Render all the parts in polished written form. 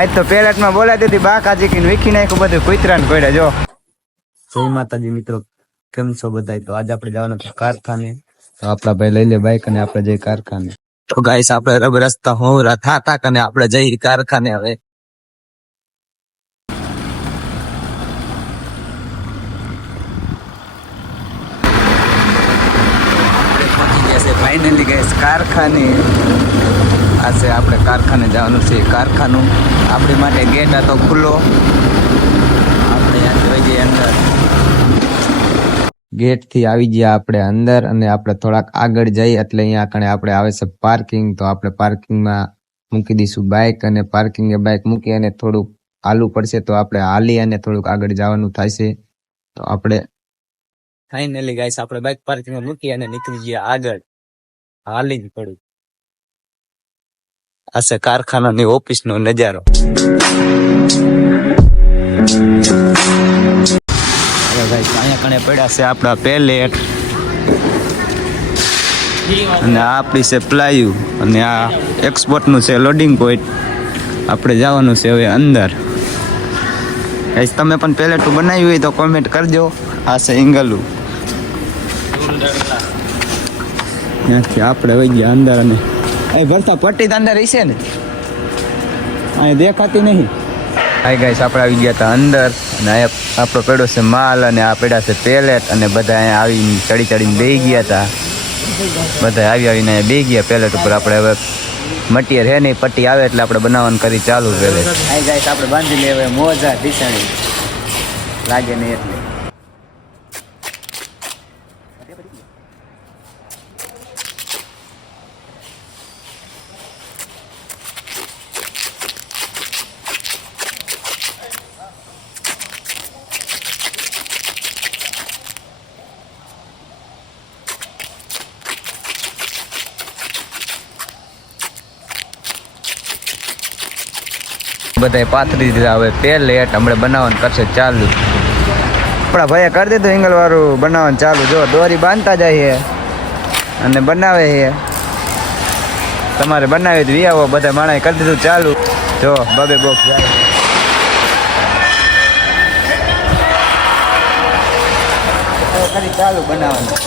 આજ તો પેલેટમાં બોલાતી હતી બાકાજી કે વીખી નાખ્યું બધું કુતરાને પડે જો. જય માતાજી મિત્રો, કેમ છો બધા? તો આજે આપણે જવાના છે કારખાને. તો આપણા ભાઈ લઈ લે બાઈક અને આપણે જઈ કારખાને. તો ગાઈસ આપણે રબ રસ્તા હોરા થાતા અને આપણે જઈ કારખાને હવે. ફાઇનલી ગઈશ કારખાને. આજે આપણે કારખાને જવાનું છે. કારખાનું આપણી માટે ગેટ હતો ખુલ્લો, આપણે ત્યાંથી જઈએ અંદર. ગેટ થી આવી ગયા આપણે અંદર અને આપણે થોડાક આગળ જઈ એટલે અહીંયા કણે આપણે આવે છે પાર્કિંગ. તો આપણે પાર્કિંગમાં મૂકી દઈશું બાઇક અને પાર્કિંગે બાઇક મૂકી અને થોડુંક હાલવું પડશે. તો આપણે હાલી અને થોડુંક આગળ જવાનું થાય છે. તો આપણે ફાઇનલી ગાઈસ આપણે બાઇક પાર્કિંગમાં મૂકી અને નીકળી ગયા આગળ. હાલી જ પડ્યું. આ છે કારખાનાની ઓફિસ નો નજારો. અહીંયા કણે પડ્યા છે આપણા પેલેટ અને આપણી છે પ્લાયુ અને આ એક્સપોર્ટ નું છે લોડિંગ પોઈન્ટ. આપણે જવાનું છે હવે અંદર. ગાઈસ તમે પણ પેલેટ બનાવ્યું હોય તો કોમેન્ટ કરજો. આ છે ઇંગલું. ત્યાંથી આપણે વહી ગયા અંદર અને અહીં ભરતા પટ્ટી તો અંદર હશે ને, અહીં દેખાતી નહીં. હાય ગાઈસ આપણે આવી ગયા હતા અંદર અને અહીંયા આપણો પડ્યો છે માલ અને આ પડ્યા છે પેલેટ અને બધા અહીંયા આવીને ચડીને બેસી ગયા હતા. બધા આવીને અહીંયા બેસી ગયા પેલેટ ઉપર. આપણે હવે મટીરિયલ હે નહીં, પટ્ટી આવે એટલે આપણે બનાવવાનું કરી ચાલુ પેલેટ. હાય ગાઈસ આપણે બાંધી લઈએ હવે મોજા ઢીસણી લાગે નહીં એટલે. બધા પાથરી દીધા હવે પેલેટ. હમણાં બનાવવાનું કરશે ચાલુ. આપણા ભાઈએ કરી દીધું એંગલ વાળું બનાવવાનું ચાલુ. જો દોરી બાંધતા જાય અને બનાવે છે. તમારે બનાવી તો આવો. બધા માણસે કરી દીધું ચાલુ. જો બબે બોક્સ જાય ખાલી ચાલુ બનાવવાનું.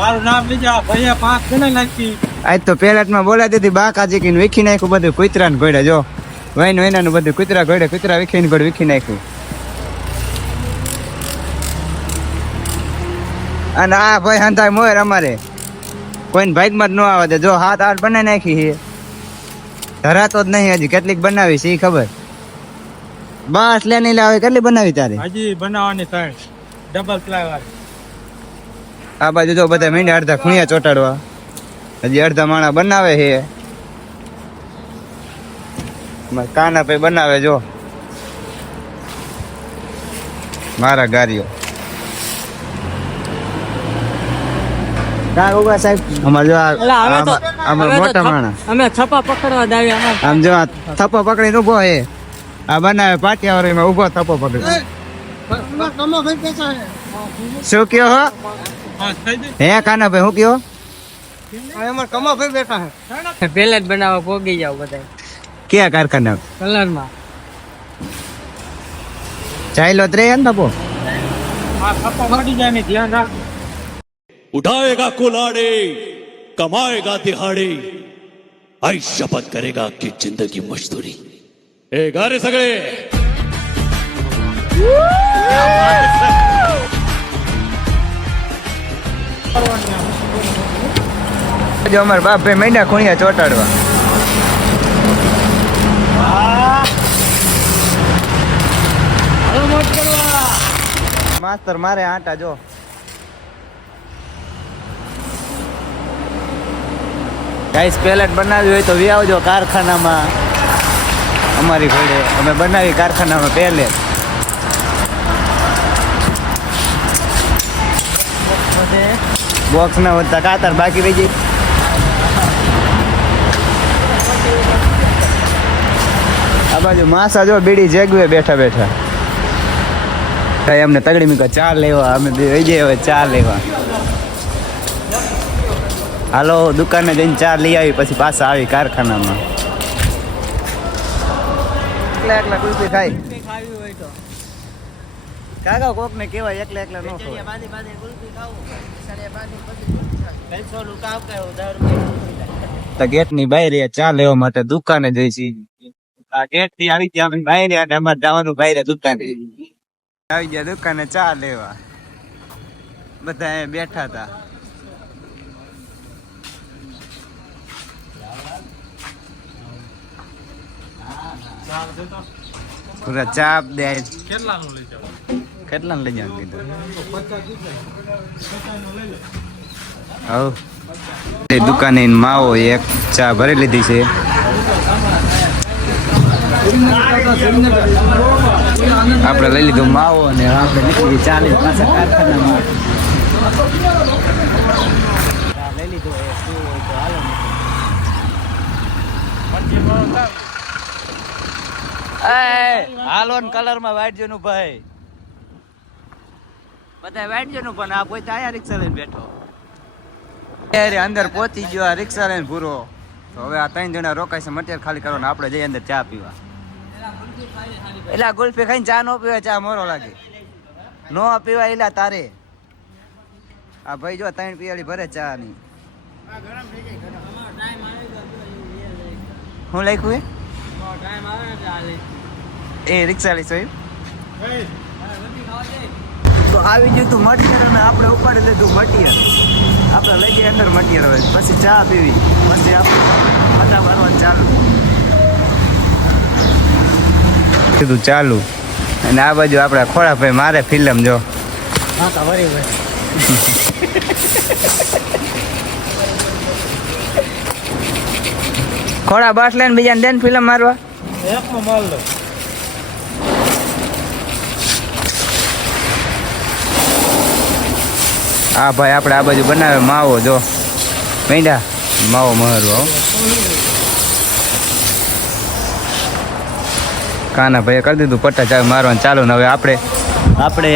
મારું નામ લીધા ભૈયા 5 ગણે નાખી. આજ તો પેલેટમાં બોલાતી હતી બાકાજી કીને વીખી નાખ્યું બધું કૂતરાને ઘોડે જો વૈનાનું બધું કૂતરા ઘોડે કૂતરા વીખીને ઘોડે વીખી નાખ્યું. અને આ ભાઈ હંતાય મોર અમારે કોઈને ભાગમાં જ ન આવે દે જો 7-8 બનાવી નાખી છે ધરાતો જ નહીં હજી કેટલીક બનાવી છે ઈ ખબર બસ લે નહીં લાવે કેટલી બનાવી તારે હજી બનાવવાની થાય ડબલ પ્લાય. આ બાજુ જો બધા મીંડા અડધા ખૂણિયા ચોટાડવા હજી અડધા માણા બનાવે છે કાના ભાઈ બનાવે જો મારા ગાડીઓ કા ઉભા સાહેબ અમાર જો અમાર મોટા માણા અમે છપા પકડવા દાવ્યા. આમ જો આ થપ્પો પકડીને ઉભો હે આ બનાવે પાટિયા વાળો ઉભો થપ્પો પકડી શું કયો હો હે કાના ભાઈ હું કયો પેલેટ બનાવવા પોગી જાવ બધા ક્યાં કારખાના કલર માં ચાઈલો ત્રે ને થપ્પો આ છપા મળી જાય ને ધ્યાન રાખ. उठाएगा कुलाड़े कमाएगा दिहाड़े आई शपथ करेगा कि जिंदगी मजदूरी ए गारे सगळे જો અમાર બાપ ભાઈ મેંડા ખૂણિયા ચોટાડવા માસ્તર મારે આટા જો ગાઈસ પેલેટ બનાવી હોય તો આવજો કારખાનામાં અમારી ઘોડે અમે બનાવી કારખાનામાં પેલેટ બોક્સ ના વધતા કાતર બાકી રહી જાય. આ બાજુ માસા જો બીડી જેગવે બેઠા બેઠા કઈ અમને તગડી મીકા ચા લેવા અમે બે વહી જઈએ હવે ચા લેવા. હાલો દુકાને જઈને ચા લઈ આવી પછી પાછા આવી કારખાનામાં. એકલા કુલ્ફી ખાઈ કાકા કોક ને કેવાય એકલા એકલા નો તો ગેટ ની બહાર ચા લેવા માટે દુકાને જઈશી. આ ગેટ થી આવી ગયા અમે બહાર અને અમારે જવાનું બહાર દુકાને આવી ગયા દુકાને ચા લેવા બધા બેઠા હતા. પૂરા ચાપ દે કેટલાનું લઈ જાવ કેટલા લઈ જાવ કીધું હવ એ દુકાને માવો એક ચા ભરી લીધી છે. આપણે લઈ લીધું માવો અને આપણે નીકળી ચાલી પાછા કારખાનામાં લઈ લીધું એ શું હોય તો હાલો હાલો કલર માં વાઈટ નું ભાઈ બધા વાઈટ નું પણ આ પોતે આયા રિક્ષા લઈને બેઠો અંદર પહોંચી ગયો આ રિક્ષા લઈને પૂરો. તો હવે આ 3 જણા રોકાય છે મટીરિયલ ખાલી કરવાનું આપણે જઈ અંદર ચા પીવા. એટલે ગુલ્ફી ખાઈને ચા નો પીવાય ચા મોરો લાગે નો પીવાય એલા તારે. આ ભાઈ જો 3 પિયાળી ભરે ચા ની હું લખ્યું એ રિક્ષા લઈશ તો આવી ગયું તું મટીરિયલ અને આપણે ઉપાડી લીધું મટીરિયલ. આપણે લઈ જઈએ અંદર મટીરિયલ હોય પછી ચા પીવી પછી આપણે ફટા મારવાનું ચાલુ કીધું ચાલુ. અને આ બાજુ આપણા ખોડાભાઈ મારે ફિલ્મ જો ખોડા બાસ લઈને બીજાને દેન ફિલ્મ મારવા એકમાં માલ લો. હા ભાઈ આપણે આ બાજુ બનાવે માવો જો મેંડા માવો મહરવો કાના ભાઈએ કરી દીધું પટ્ટા ચાલ મારવાનું ચાલુ ને હવે આપણે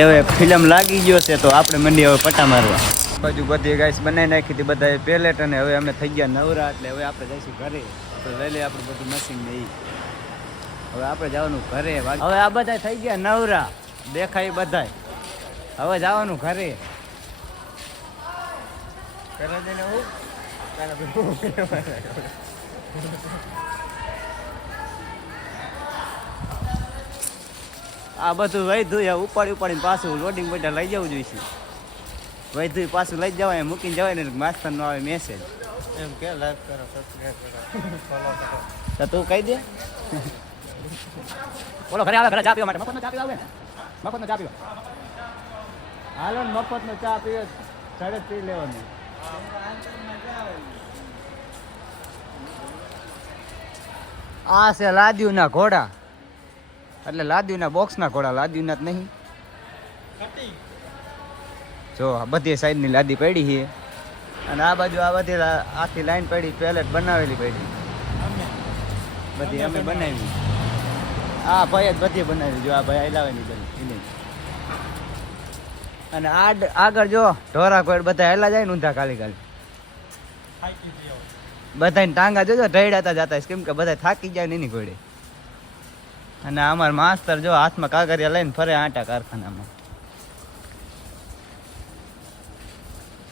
હવે ફિલ્મ લાગી ગયો છે તો આપણે મંડી હવે પટ્ટા મારવા. બાજુ બધી ગાઈસ બનાવી નાખી હતી બધાએ પેલેટ અને હવે અમે થઈ ગયા નવરા એટલે હવે આપણે જઈશું ઘરે. આપણે લઈ લઈએ આપણે બધું મશીન નહીં હવે આપણે જવાનું ઘરે. હવે આ બધા થઈ ગયા નવરા દેખાય બધાય હવે જવાનું ઘરે. કરવા દે ને હું આ બધું વૈધું ઉપાડીને પાછું લોડિંગ બધા લઈ જવું જોઈએ. વૈધું પાછું લઈ જવાય મૂકીને જવાય ને માસ્તર નો આવે મેસેજ એમ કે લાઈક કરો સબસ્ક્રાઇબ કરો ફોલો કરો. તો તું કહી દે. બોલો ઘરે આવે ઘરે ચા પીવા માટે મફતનો ચા પીવા આવે ને મફતનો ચા પીવા હાલો ને મફતનો ચા પીવે ઘરે પી લેવાનું. આ છે લાદ્યુના ઘોડા એટલે લાદ્યુના બોક્સના ઘોડા લાદ્યુના જ નહીં. જો બધી સાઈડની લાદી પડી છે અને આ બાજુ આ બધી આખી લાઈન પડી પેલેટ બનાવેલી પડી બધી અમે બનાવી. આ ભાઈ જ બધી બનાવી. જો આ ભાઈ હલાવેલી બધી અને આગળ જો ઢોરા કોઈ બધા હેલા જાય ને ઊંધા ખાલી બધાને ટાંગા જોજો ઢળ્યાતા જતા કેમ કે બધા થાકી જાય ને એની ઘોડે. અને અમારા માસ્તર જો હાથમાં કાગરિયા લઈને ફરે આટા કારખાનામાં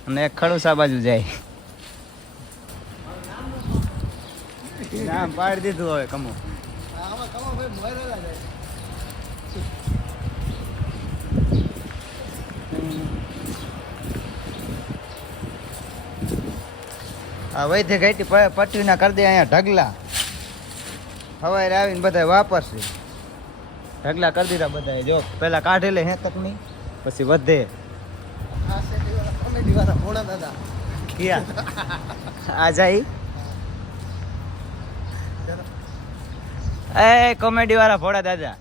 અને એક ખડુસા બાજુ જાય. નામ પાડી દીધું હવે કમો. આ વૈધે ગઈતી પટરીના કરી દે અહીંયા ઢગલા. હવારે આવીને બધા વાપરશે. ઢગલા કરી દીધા બધા. જો પેલા કાઢેલે હે તકની પછી વધે. આ જાય એ કોમેડી વાળા ભોળા દાદા.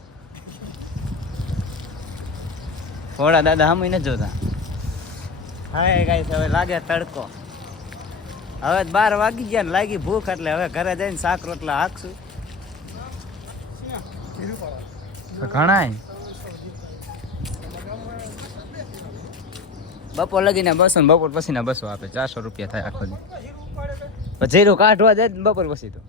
ભોળા દાદા હમ નથી જોતા. હા ગાઈસ હવે લાગે તડકો. હવે 12 વાગી ગયા ને લાગી ભૂખ એટલે હવે ઘરે જઈને શાક રોટલા હાકશું. ઘણા બપોર લગીને બસો ને બપોર પછી ના બસો આપે. 400 રૂપિયા થાય આખો દી. જીરું કાઢવા જાય ને બપોર પછી તો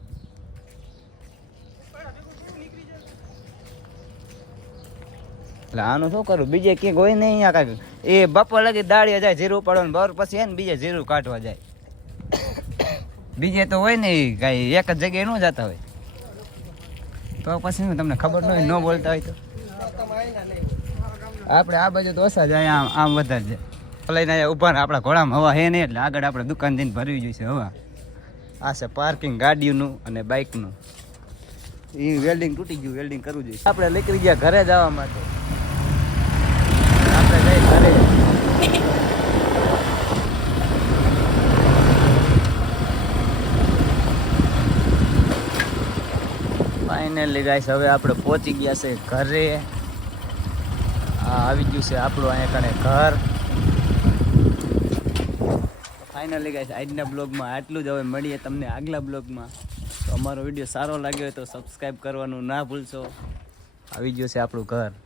એટલે આનું શું કરું બીજે ક્યાંક હોય ને અહીંયા કાંઈક એ બપોર લગી દાળીએ જાય જીરું ઉપાડો ને બપોર પછી હે ને બીજે જીરું કાઢવા જાય. બીજે તો હોય ને કાંઈ એક જ જગ્યાએ ન જતા હોય તો પછી હું તમને ખબર ન હોય ન બોલતા હોય તો આપણે આ બાજુ તો ઓછા જાય આમ વધારે છે. લઈને અહીંયા ઊભા આપણા ઘોડામાં હવા હે નહીં એટલે આગળ આપણે દુકાન જઈને ભરવી જોઈશે હવા. આ છે પાર્કિંગ ગાડીનું અને બાઇકનું. એ વેલ્ડિંગ તૂટી ગયું વેલ્ડિંગ કરવું જોઈએ. આપણે નીકળી ગયા ઘરે જવા માટે. આપણે જઈ ઘરે ફાઇનલી ગાઈસ હવે આપણે પહોંચી ગયા છે ઘરે. આ આવી ગયું છે આપણું અહીંયા કણે ઘર. ફાઇનલી ગાઈસ આજના બ્લોગમાં આટલું જ. હવે મળીએ તમને આગલા બ્લોગમાં. તો અમારો વિડીયો સારો લાગ્યો હોય તો સબસ્ક્રાઈબ કરવાનું ના ભૂલશો. આવી ગયું છે આપણું ઘર.